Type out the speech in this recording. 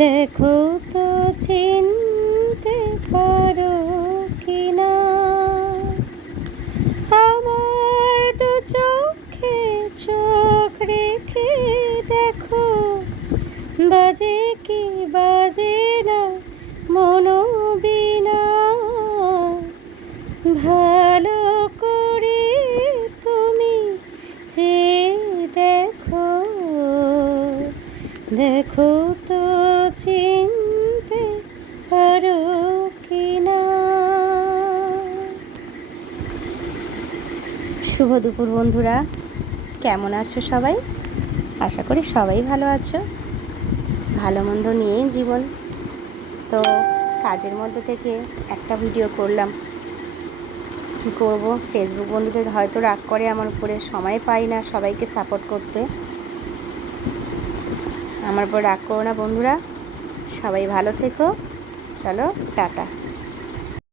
দেখো তো চিনতে পারো কিনা আমার দু চোখে চোখ রেখে দেখো বাজে কি বাজে না মনোবিনা ভালো করে তুমি চেয়ে দেখো দেখো তো চিনতে পারো কিনা। শুভ দুপুর বন্ধুরা, কেমন আছো সবাই? আশা করি সবাই ভালো আছো। ভালো মন্দ নিয়েই জীবন। তো কাজের মধ্যে থেকে একটা ভিডিও করলাম, কী করবো, ফেসবুক বন্ধুদের হয়তো রাগ করে আমার উপরে, সময় পাই না সবাইকে সাপোর্ট করতে। আমার উপর রাগ করো না বন্ধুরা, সবাই ভালো থেকো। চলো টাটা।